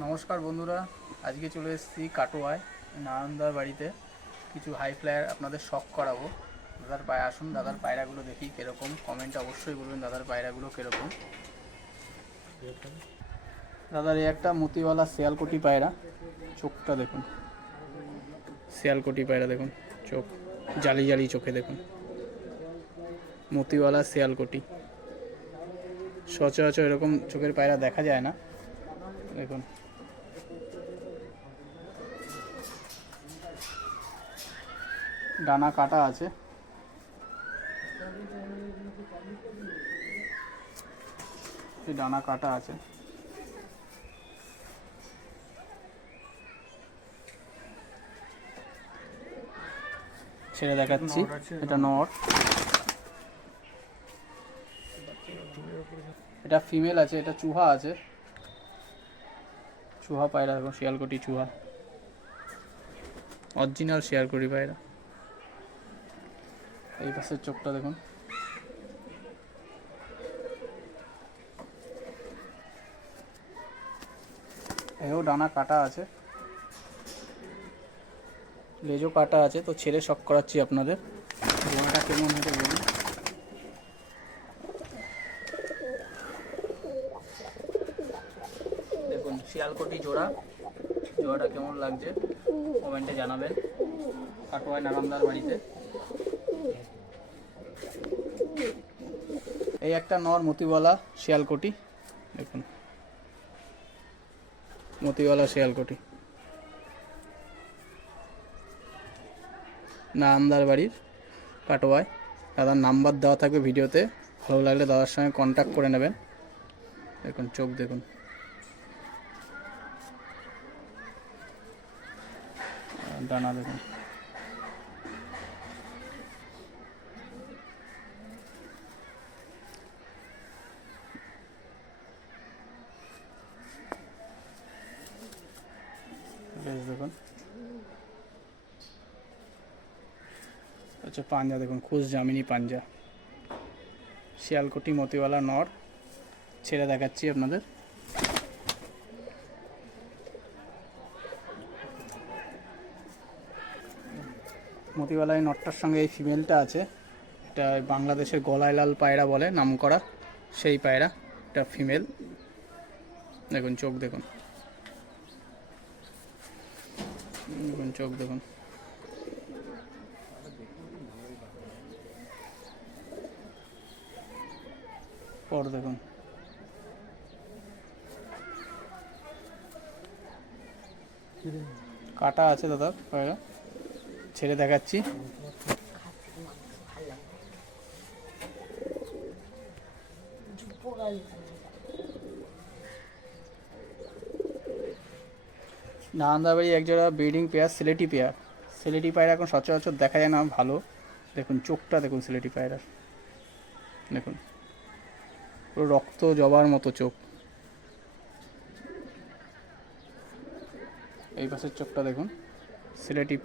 নমস্কার বন্ধুরা, আজকে চলে এসেছি কাটোয়ায় নারায়ণদার বাড়িতে। কিছু হাই ফ্লায়ার আপনাদের শখ করাবো। দাদার পায়ে আসুন, দাদার পায়রাগুলো দেখি কীরকম। কমেন্টে অবশ্যই বলবেন দাদার পায়রাগুলো কীরকম। দাদার এই একটা মতিওয়ালা শিয়ালকোটি পায়রা, চোখটা দেখুন। শিয়ালকোটি পায়রা দেখুন, চোখ জালি জালি চোখে দেখুন। মতিওয়ালা শিয়ালকোটি, সচরাচর এরকম চোখের পায়রা দেখা যায় না। দেখুন, ডানা কাটা আছে। ডানা কাটা আছে। ছেড়ে দেখাচ্ছি, এটা নর, এটা ফিমেল আছে, এটা চুহা আছে। চুহা পায়রা দেখুন, শিয়ালকোটি চুহা, অরিজিনাল শিয়ালকোটি পায়রা। এই পাশের চোখটা দেখুন। এও ডানা কাটা আছে, লেজও কাটা আছে। তো ছেড়ে শখ করাচ্ছি আপনাদের, জোড়াটা কেমন হয়েছে বলুন। দেখুন শিয়ালকোটি জোড়া, জোড়াটা কেমন লাগছে কমেন্টে জানাবেন। কাটোয়ায় নারায়ণদার বাড়িতে। এই একটা নর মতিওয়ালা শিয়ালকোটি দেখুন, মতিওয়ালা শিয়ালকোটি, নারায়ণদার বাড়ির কাটোয়ায়। দাদার নাম্বার দেওয়া থাকবে ভিডিওতে, ভালো লাগলে দাদার সঙ্গে কন্ট্যাক্ট করে নেবেন। দেখুন চোখ দেখুন, ডানা দেখুন। বেশ দেখুন, আচ্ছা পাঞ্জা দেখুন, খুশ জামিনী পাঞ্জা। শিয়ালকোটি মতিওয়ালা নর, ছেড়ে দেখাচ্ছি আপনাদের। মতিওয়ালা এই নটটার সঙ্গে এই ফিমেলটা আছে। এটা বাংলাদেশের গলায় লাল পায়রা বলে নাম করা, সেই পায়রা। এটা ফিমেল, দেখুন চোখ দেখুন, দেখুন চোখ দেখুন। পর দেখুন, কাটা আছে দাদা পায়রা। ছেড়ে দেখাচ্ছি। নারায়ণদার বাড়ি একজোড়া breeding pair, Sylheti pair. Sylheti পায়রা এখন সচরাচর দেখা যায় না ভালো। দেখুন চোখটা দেখুন সিলেটি পায়রার, দেখুন পুরো রক্ত জবার মতো চোখ। এই পাশের চোখটা দেখুন, সিলেটি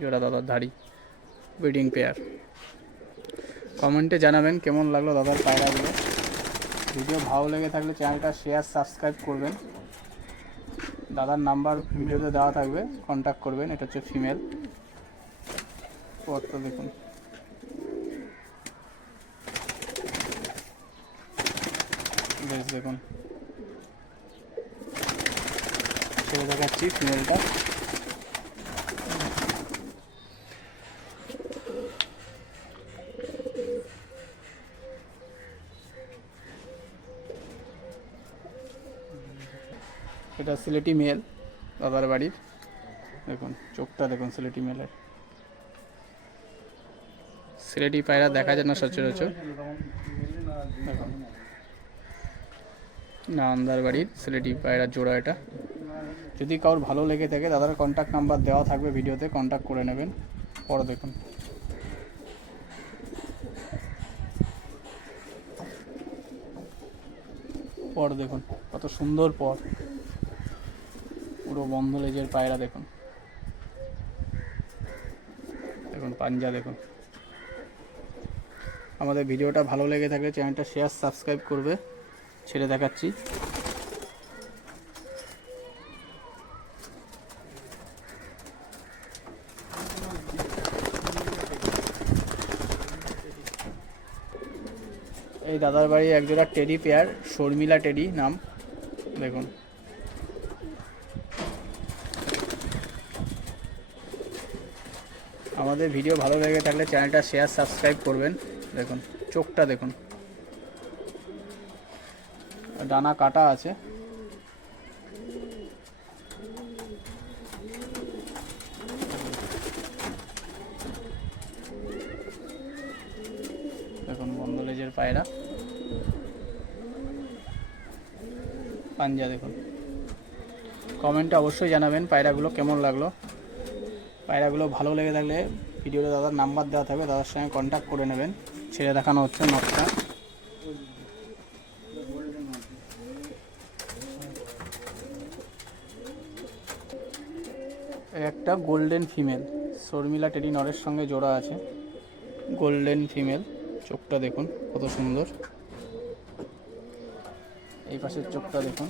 জোড়া দাদার ধাড়ি, ব্রিডিং পেয়ার। কমেন্টে জানাবেন কেমন লাগলো দাদার পায়রাগুলো। ভিডিও ভালো লেগে থাকলে চ্যানেলটা শেয়ার সাবস্ক্রাইব করবেন। দাদার নাম্বার ভিডিওতে দেওয়া থাকবে, কন্ট্যাক্ট করবেন। এটা হচ্ছে ফিমেল। পরটা দেখুন, বেশ দেখুন। ছেড়ে দেখাচ্ছি ফিমেলটা। এটা সিলেটি মেল দাদার বাড়ির। দেখুন চোখটা দেখুন সিলেটি মেলের। সিলেটি পায়রা দেখা যায় না সচরাচর। দেখুন নারায়ণদার বাড়ির সিলেটি পায়রার জোড়া এটা। যদি কারোর ভালো লেগে থাকে দাদার কন্ট্যাক্ট নাম্বার দেওয়া থাকবে ভিডিওতে, কন্ট্যাক্ট করে নেবেন। পরে দেখুন, পর দেখুন কত সুন্দর পর, পুরো বন্ধ লেজের পায়রা দেখুন। দেখুন পাঞ্জা দেখুন। আমাদের ভিডিওটা ভালো লেগে থাকলে চ্যানেলটা শেয়ার সাবস্ক্রাইব করবে। ছেড়ে দেখাচ্ছি। দাদার বাড়ি একজোড়া টেডি পেয়ার, শর্মিলা টেডি নাম, দেখুন। আমাদের ভিডিও ভালো লেগে থাকলে চ্যানেলটা শেয়ার সাবস্ক্রাইব করবেন। দেখুন চোখটা দেখুন, ডানা কাটা আছে। দেখুন বন্ধ লেজের পায়রা, পাঞ্জা দেখুন। কমেন্টে অবশ্যই জানাবেন পায়রাগুলো কেমন লাগলো। পায়রাগুলো ভালো লেগে থাকলে ভিডিওতে দাদার নাম্বার দেওয়া থাকবে, দাদার সঙ্গে কন্ট্যাক্ট করে নেবেন। ছেড়ে দেখানো হচ্ছে নটটা। একটা গোল্ডেন ফিমেল, শর্মিলা টেডি নরের সঙ্গে জোড়া আছে। গোল্ডেন ফিমেল, চোখটা দেখুন কত সুন্দর। এই পাশের চোখটা দেখুন,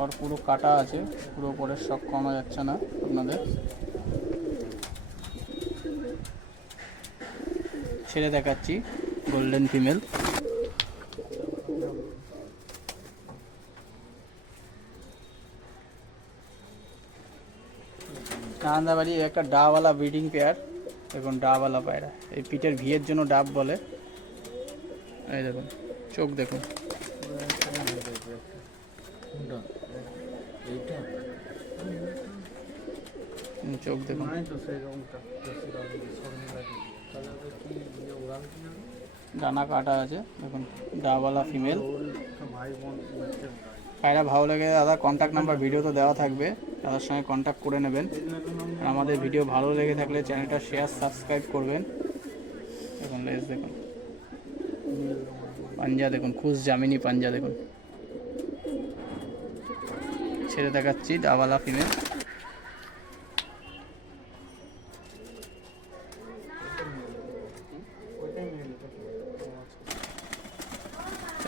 আর পুরো কাটা আছে, পুরো পরের শখ কমা যাচ্ছে না আপনাদের। ছেড়ে দেখাচ্ছি গোল্ডেন ফিমেল। নান্দাবাড়ি একটা ডাবওয়ালা ব্রিডিং পেয়ার, দেখুন ডাবওয়ালা পায়রা। এই পিঠের ভিয়ের জন্য ডাব বলে। এই দেখুন চোখ দেখুন, চোখ দেখুন। ডানা কাটা আছে দেখুন, ডাবওয়ালা ফিমেল। পায়রা ভালো লেগে দাদা কন্ট্যাক্ট নাম্বার ভিডিওতে দেওয়া থাকবে, দাদার সঙ্গে কন্ট্যাক্ট করে নেবেন। আর আমাদের ভিডিও ভালো লেগে থাকলে চ্যানেলটা শেয়ার সাবস্ক্রাইব করবেন। দেখুন লেজ দেখুন, পাঞ্জা দেখুন, খুশ জামিনী পাঞ্জা দেখুন। ছেড়ে দেখাচ্ছি ডাবওয়ালা ফিমেল।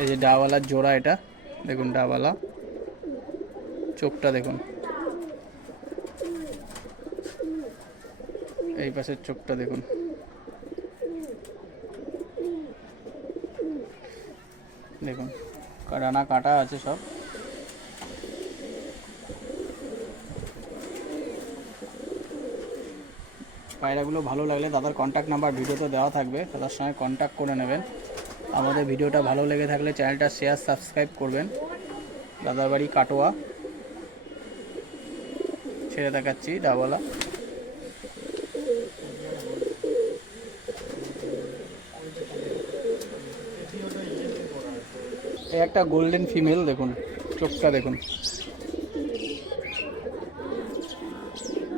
এই যে ডাবওয়ালার জোড়া, এটা দেখুন ডাবওয়ালা। চোখটা দেখুন, এই পাশের চোখটা দেখুন। দেখুন ডানা কাটা আছে সব। পায়রাগুলো ভালো লাগলে দাদার কন্ট্যাক্ট নাম্বার ভিডিওতে দেওয়া থাকবে, দাদার সঙ্গে কন্ট্যাক্ট করে নেবেন। আমাদের ভিডিওটা ভালো লেগে থাকলে চ্যানেলটা শেয়ার সাবস্ক্রাইব করবেন। দাদার বাড়ি কাটোয়া। ছেড়ে দেখাচ্ছি ডাবওয়ালা। এই একটা গোল্ডেন ফিমেল, দেখুন চোখটা দেখুন,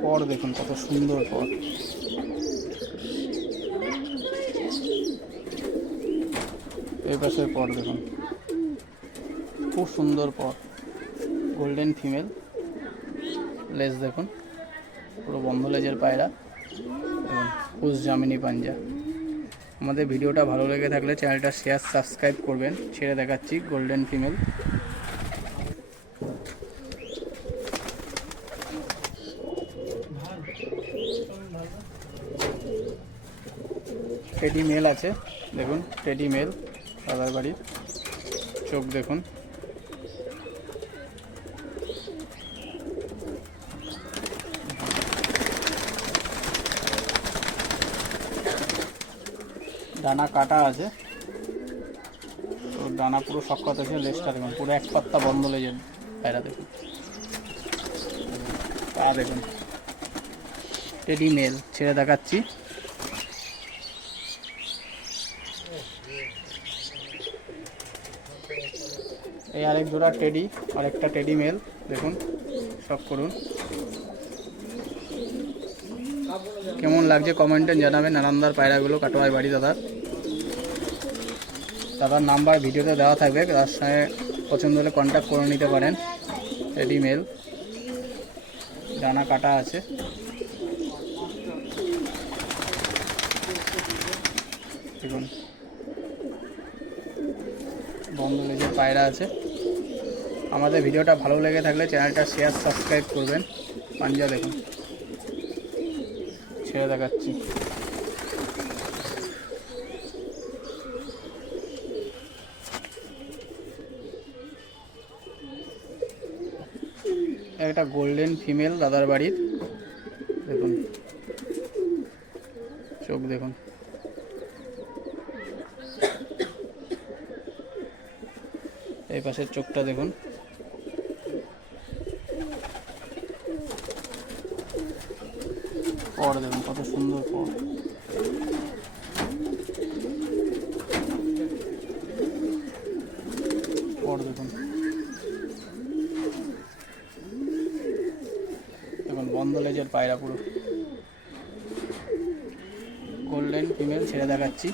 পর দেখুন কত সুন্দর পর। এই পাশের পর দেখুন, খুব সুন্দর পর। গোল্ডেন ফিমেল, লেজ দেখুন পুরো বন্ধ লেজের পায়রা, এবং খুশ জামিনী পাঞ্জা। আমাদের ভিডিওটা ভালো লেগে থাকলে চ্যানেলটা শেয়ার সাবস্ক্রাইব করবেন। ছেড়ে দেখাচ্ছি গোল্ডেন ফিমেল। টেডি মেল আছে দেখুন, টেডি মেল দাদার বাড়ি। চোখ দেখুন, ডানা কাটা আছে, তো ডানা পুরো শক্ত আছে। লেজটা দেখুন পুরো এক পাত্তা বন্ধ লেজের পায়রা দেখুন। পা দেখুন, টেডি মেল। ছেড়ে দেখাচ্ছি। এই আরেক জোড়া টেডি, আরেকটা টেডি মেল দেখুন। সব করুন, কেমন লাগছে কমেন্টে জানাবেন। নানান্দার পায়রাগুলো কাটোয়ার বাড়ি দাদার। দাদার নাম্বার ভিডিওতে দেওয়া থাকবে, তার সঙ্গে পছন্দ হলে কন্ট্যাক্ট করে নিতে পারেন। টেডি মেল, ডানা কাটা আছে। দেখুন বন্ধ লেজের পায়রা আছে। আমাদের ভিডিওটা ভালো লেগে থাকলে চ্যানেলটা শেয়ার সাবস্ক্রাইব করবেন। পাঞ্জা দেখুন, ছেড়ে দেখাচ্ছি। একটা গোল্ডেন ফিমেল দাদার বাড়ির, দেখুন চোখ দেখুন। এই পাশের চোখটা দেখুন। পর দেখুন কত সুন্দর পর। পর দেখুন, দেখুন বন্ধ লেজের পায়রা, পুরো গোল্ডেন ফিমেল। ছেড়ে দেখাচ্ছি।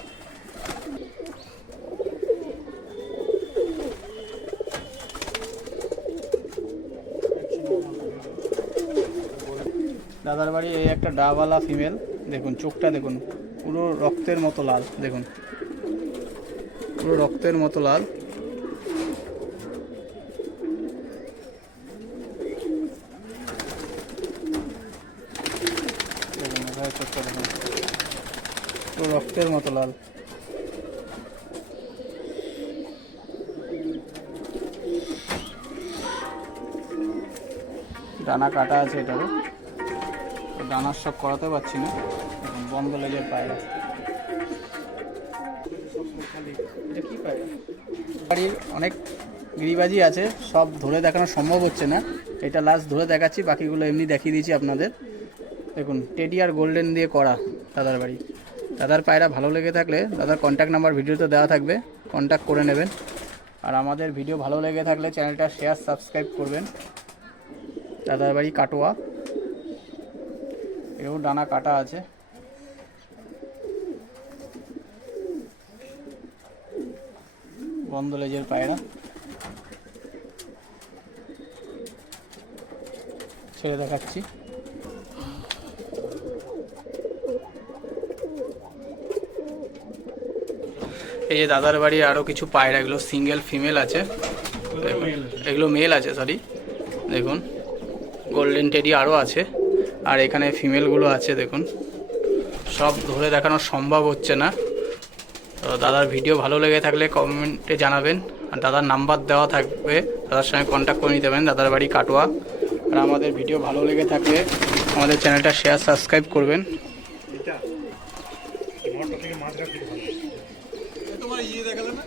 দাদার বাড়ি এই একটা ডাওয়ালা ফিমেল, দেখুন চোখটা দেখুন, পুরো রক্তের মতো লাল, দেখুন পুরো রক্তের মতো লাল। দেখুন এভাবে চোখটা দেখুন, পুরো রক্তের মতো লাল। ডানা কাটা আছে এটারও, ডানার সব করাতে পারছি না। দেখুন বন্ধ লেজের পায়রা। বাড়ির অনেক গিরিবাজি আছে, সব ধরে দেখানো সম্ভব হচ্ছে না। এটা লাস্ট ধরে দেখাচ্ছি, বাকিগুলো এমনি দেখিয়ে দিয়েছি আপনাদের। দেখুন টেডি আর গোল্ডেন দিয়ে করা দাদার বাড়ি। দাদার পায়রা ভালো লেগে থাকলে দাদার কন্ট্যাক্ট নাম্বার ভিডিওতে দেওয়া থাকবে, কন্ট্যাক্ট করে নেবেন। আর আমাদের ভিডিও ভালো লেগে থাকলে চ্যানেলটা শেয়ার সাবস্ক্রাইব করবেন। দাদার বাড়ি কাটোয়া, এও ডানা কাটা আছে। বন্ধ লেজের পায়রা। ছেড়ে দেখাচ্ছি। এই যে দাদার বাড়ি আরও কিছু পায়রা, এগুলো সিঙ্গেল ফিমেল আছে, এগুলো মেল আছে সরি। দেখুন গোল্ডেন টেডি আরও আছে, আর এখানে ফিমেলগুলো আছে দেখুন। সব ধরে দেখানো সম্ভব হচ্ছে না। তো দাদার ভিডিও ভালো লেগে থাকলে কমেন্টে জানাবেন, আর দাদার নাম্বার দেওয়া থাকবে, দাদার সঙ্গে কন্ট্যাক্ট করে নিতে পারেন। দাদার বাড়ি কাটোয়া। আর আমাদের ভিডিও ভালো লেগে থাকলে আমাদের চ্যানেলটা শেয়ার সাবস্ক্রাইব করবেন। তোমার ইয়ে দেখালে না?